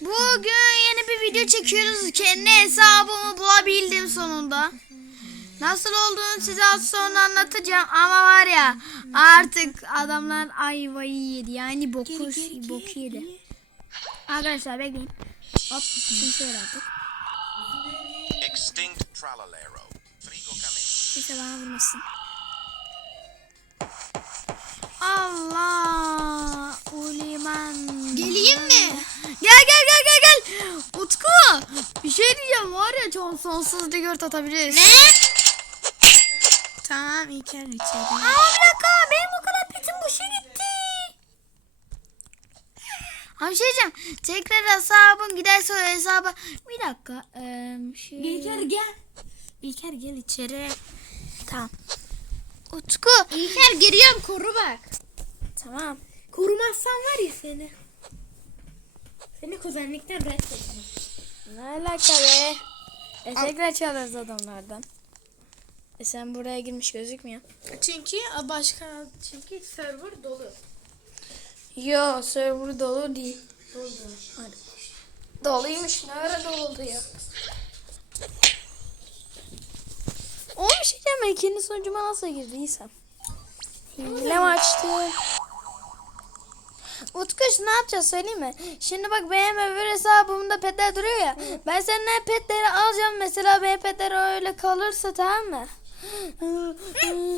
Bugün yeni bir video çekiyoruz. Kendi hesabımı bulabildim sonunda. Nasıl olduğunu size az sonra anlatacağım ama var ya artık adamlar ayvayı yedi. Yani boku, boku yedi. Arkadaşlar bekleyin. Hop şimdi şöyle attık. Extinct Tralalero. Kimse bana vurmasın. Allah Uliman. Geleyim mi? Gel gel gel gel gel. Utku bir şey çok sonsuz digört atabiliriz. Ne? Tamam İlker içeri. Ama bir dakika benim o kadar petim boşa gitti. Abi şey diyeceğim. Tekrar hesabım giderse o hesaba. Bir dakika. Eee şey... İlker gel. İlker gel içeri. Tamam. Utku. İlker giriyorum koru bak. Tamam. Korumazsan var ya seni. Seni kuzenlikten reddettim. Ne alaka be? E tekrar çalarız adamlardan. E sen buraya girmiş gözükmüyor. Çünkü başka çünkü server dolu. Yo server dolu değil. Hadi. Doluymuş. Ne ara doldu ya? O bir şey diyeceğim. ikinci sonucuma nasıl girdiysem. Hile açtı? Utkuş ne yapacağız söyleyeyim mi? Şimdi bak benim öbür hesabımda petler duruyor ya. Ben seninle petleri alacağım. Mesela benim petler öyle kalırsa tamam mı? Koru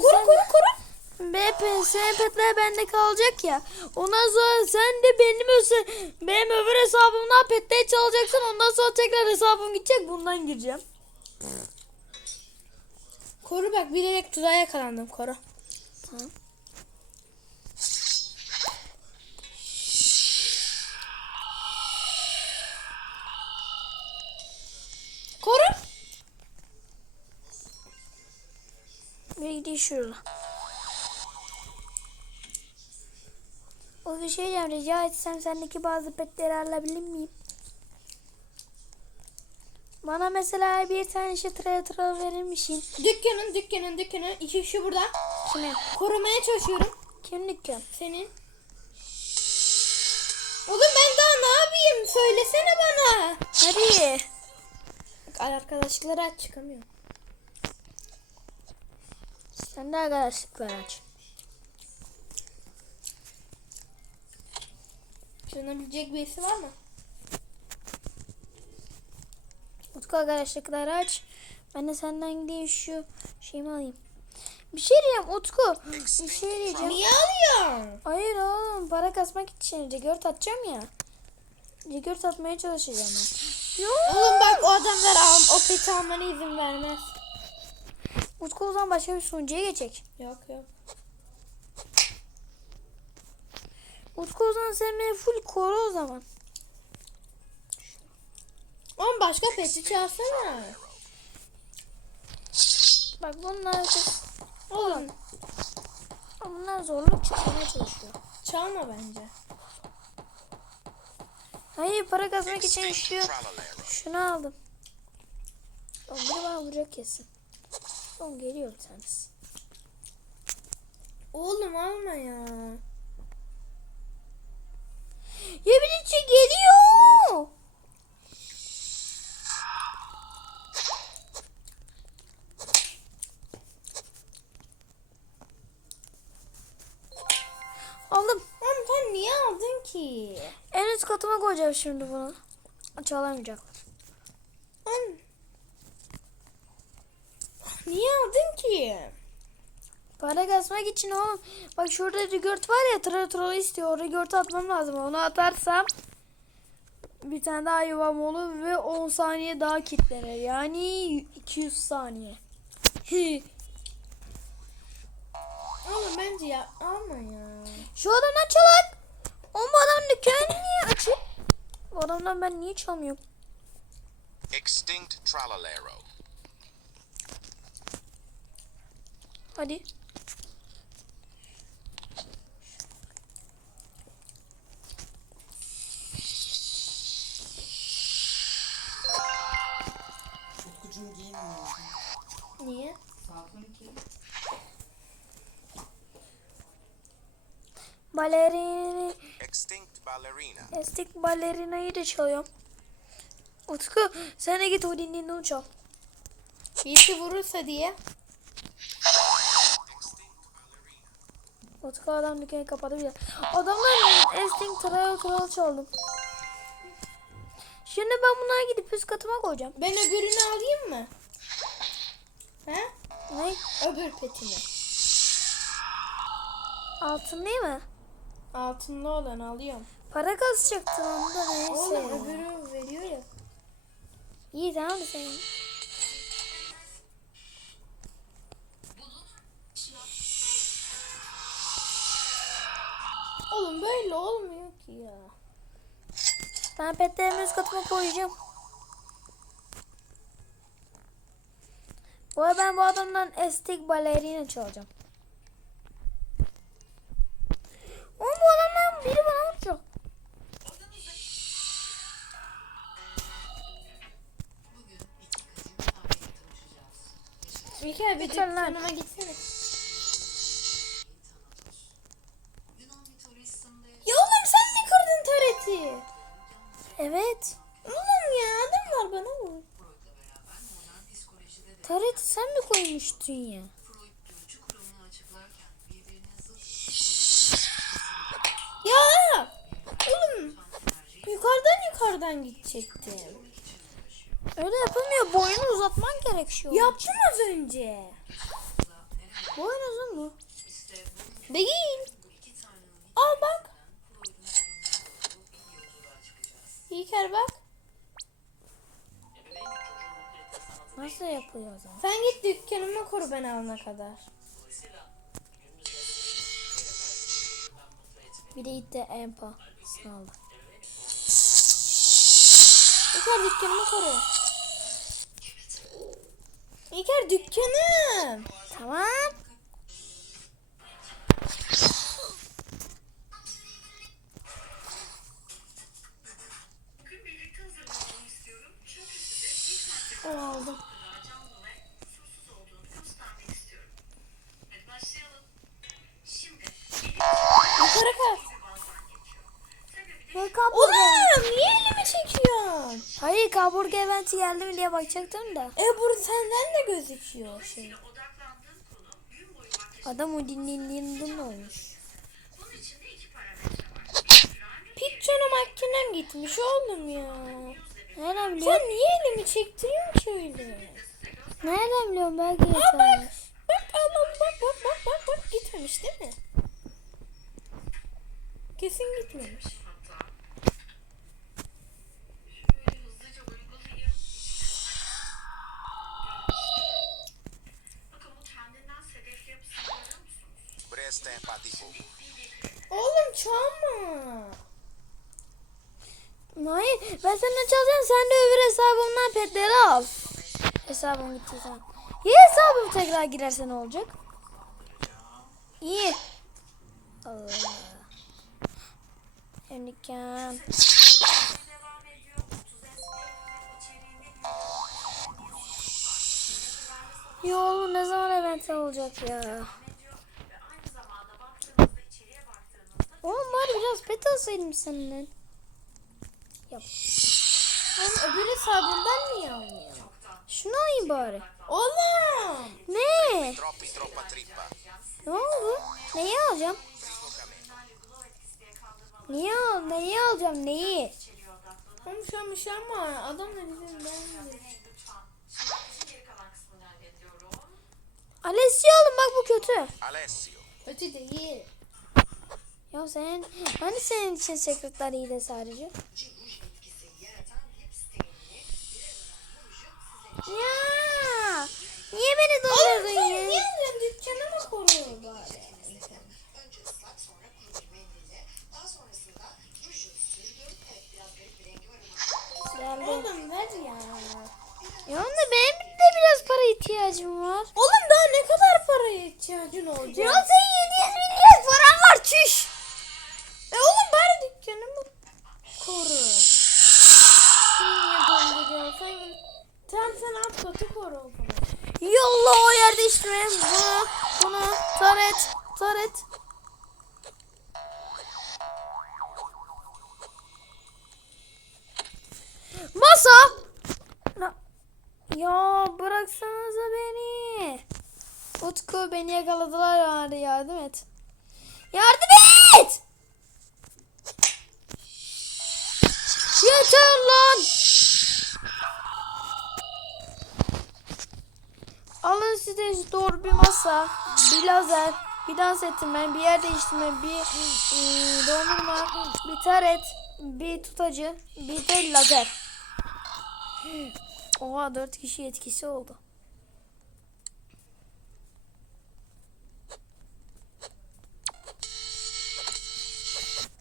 koru koru. BP, senin petler bende kalacak ya. Ondan sonra sen de benim öse, benim öbür hesabımdan petleri çalacaksın. Ondan sonra tekrar hesabım gidecek. Bundan gireceğim. Koru bak bilerek tuzağa yakalandım koru. Tamam. Şurada. O bir şey diyeceğim. Rica etsem sendeki bazı petleri alabilir miyim? Bana mesela bir tane şey tıra tıra verir misin? Dükkanın dükkanın dükkanın iki kişi burada. Kimin? Korumaya çalışıyorum. Kim dükkan? Senin. Oğlum ben daha ne yapayım? Söylesene bana. Hadi. Bak, Arkadaşlıkları aç çıkamıyor. Sen de arkadaşlıklar aç. Çözünebilecek birisi var mı? Utku arkadaşlıklar aç. Ben de senden gideyim şu şeyimi alayım. Bir şey diyeceğim Utku. Bir şey diyeceğim. Niye alıyorsun? Hayır oğlum para kasmak için Cigört atacağım ya. Cigört atmaya çalışacağım ben. Yok. Oğlum bak o adamlar al, o peti almana izin vermez. Utku o zaman başka bir sunucuya geçecek. Yok yok. Utku o zaman sen beni full koru o zaman. Oğlum başka peti çalsana. Bak bunlar Oğlum bunlar zorluk çıkarmaya çalışıyor. çalma bence. Hayır para kasmak için şu şunu aldım. Biri bana vuracak kesin. Oğlum geliyor bir tanesi. Oğlum alma ya. Ya bir içi geliyor. Aldım. Oğlum sen niye aldın ki? En üst katıma koyacağım şimdi bunu. Çalamayacaklar. Oğlum. Niye aldın ki? Para kasmak için o bak şurada rigört var ya tra tra istiyor. O rigörtü atmam lazım. Onu atarsam bir tane daha yuvam olur ve 10 saniye daha kilitlenir. Yani 200 saniye. Oğlum bence ya alma ya. Şu adamdan çalak. O bu adamın dükkanı niye açık? Bu adamdan ben niye çalmıyorum? Extinct Tralalero. Hadi. Balerini Extinct ballerina. Estik balerinayı da çalıyorum. Utku sen de git Odin'in onu çal. Birisi vurursa diye. Utku adam dükkanı kapadı bile. Adamlar Esting Trial Kral çaldım. Şimdi ben bunlara gidip üst katıma koyacağım. Ben öbürünü alayım mı? He? Ne? Öbür petini. Altın değil mi? Altınlı olan alıyorum. Para kasacaktın onda neyse. Oğlum öbürü veriyor ya. İyi tamam senin? Oğlum böyle olmuyor ki ya. Ben petlerimi üst katıma koyacağım. Bu ben bu adamdan Estik Balerina çalacağım. Oğlum bu adamdan biri bana vuracak. Bir Lütfen lan. dükkanıma gitsene. Ya oğlum sen mi kırdın töreti? Evet. Oğlum ya adam var bana vur. Taret sen mi koymuştun? Ya yukarıdan gidecektim. Öyle yapılmıyor. Boyunu uzatman gerekiyor. Yaptım az önce. Boyun uzun mu? Değil. Al bak. İlker bak. Nasıl yapıyor o zaman? Sen git dükkanıma koru ben alana kadar. Bir de itti empa. Sınavda. İlker dükkanımı koru. İlker dükkanım. Tamam. Aldım. Yukarı kalk. Ne kaburga? Oğlum niye elimi çekiyorsun? Hayır kaburga eventi geldi mi diye bakacaktım da. E bu senden de gözüküyor şey. Adam o dinlediğinden olmuş. Pitçona makinem gitmiş oğlum ya. Nereden biliyorsun? Sen niye elimi çektiriyorsun ki öyle? Nereden biliyorum belki Aa bak. Allah bak bak bak bak bak gitmemiş değil mi? Kesin gitmemiş. Hesabım gitti sen. İyi hesabım tekrar girerse ne olacak? İyi. Allah. Yo oğlum ne zaman event olacak ya? Oğlum bari biraz pet alsaydım seninle. Yap. Oğlum öbür hesabından niye almıyor? Bari. Oğlum. Ne? Ne oldu? Neyi alacağım? Niye al? Neyi alacağım? Neyi? Konuşamış ama adam da bizim beğenmiyor. Alessi alın bak bu kötü. Alessio. Kötü değil. Ya sen hani senin için sekretler iyi de sadece? kafayı... Sen alt katı koru. Yolla o yer değiştirme. Bunu, bunu, taret, taret. Masa! Ya bıraksanıza beni. Utku beni yakaladılar bari yardım et. Yardım et! Yeter lan! Size doğru bir masa, bir lazer, bir dans ettirme, bir yer değiştirme, bir e, dondurma, bir taret, bir tutacı, bir de lazer. Oha dört kişi etkisi oldu.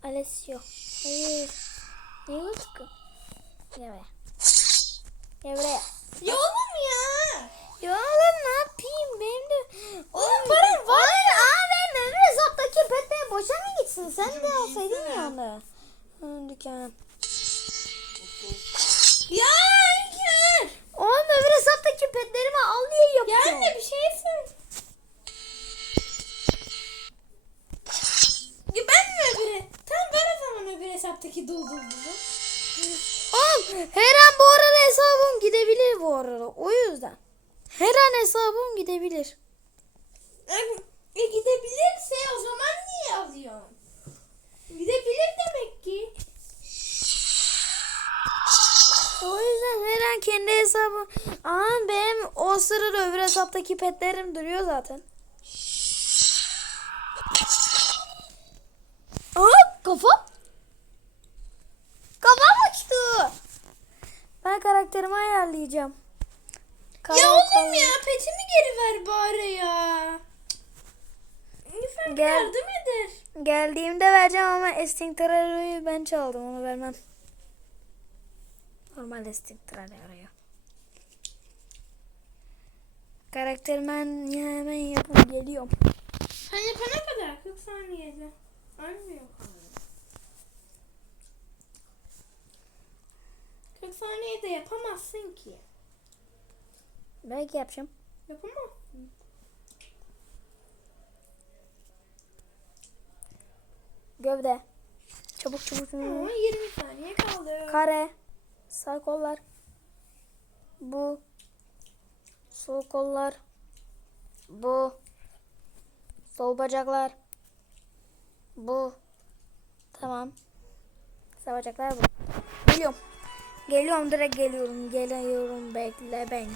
Alessio. Hayır. Ne Utku? Gel buraya. Gel buraya. Ya oğlum ya. Ya oğlum ne yapayım benim de... Oğlum param var. Oğlum abi benim hesaptaki petler boşa mı gitsin? Sen de alsaydın ya onu. Hı, Dükkan. Ya hayır. Oğlum öbür hesaptaki petlerimi al diye Ya yapıyorum. anne bir şey söyle. Ya ben mi öbürü? Tamam ver o zaman öbür hesaptaki doldurduğumu. Oğlum her an bu arada hesabım gidebilir bu arada. O yüzden. Her an hesabım gidebilir. E gidebilirse o zaman niye alıyorsun? Gidebilir demek ki. O yüzden her an kendi hesabım... Ama benim o sırada öbür hesaptaki petlerim duruyor zaten. Aa kafa. Kafam uçtu. Ben karakterimi ayarlayacağım. Ya Karar- oğlum ya petimi geri ver bari ya. Lütfen Gel. yardım eder. Geldiğimde vereceğim ama Extinct'ı ben çaldım onu vermem. Normal Extinct'ı arıyor. Karakterimi hemen yapıp geliyorum. Sen yapana kadar 40 saniyede. Yok. 40 saniyede yapamazsın ki. Belki yapacağım. Yapamazsın. Gövde. Çabuk çabuk. Ama 20 saniye kaldı. Kare. Sağ kollar. Bu. Sol kollar. Bu. Sol bacaklar. Bu. Tamam. Sağ bacaklar bu. Geliyorum. Geliyorum direkt geliyorum. Geliyorum bekle beni.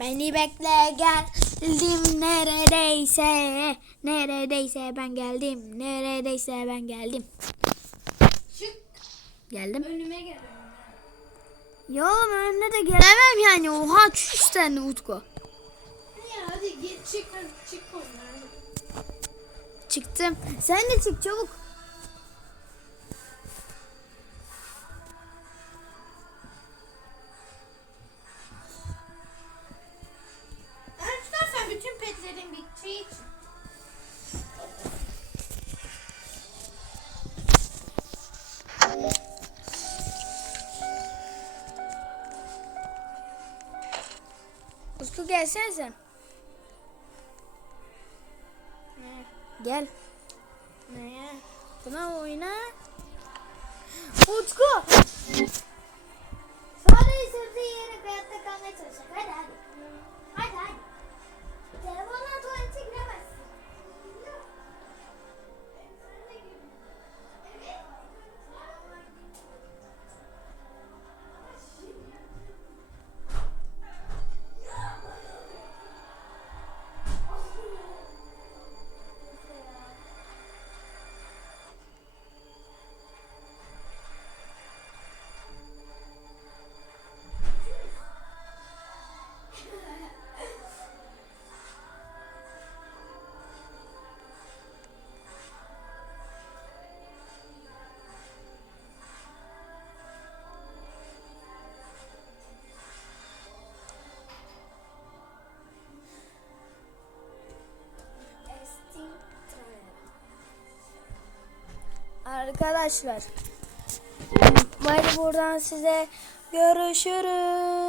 Beni bekle geldim neredeyse. Neredeyse ben geldim. Neredeyse ben geldim. Çık Geldim. önüme gel. Ya önüne de gelemem yani. Oha çüş tane Utku. Ya hadi git çık hadi çık ondan. Çıktım. Sen de çık çabuk. Utku gelsene sen. Ne? Gel. Ne? Buna oyna. Utku. Sadece sırtı yiyerek hayatta kalmaya çalışacak. Hadi. Hadi Arkadaşlar. Hadi buradan size görüşürüz.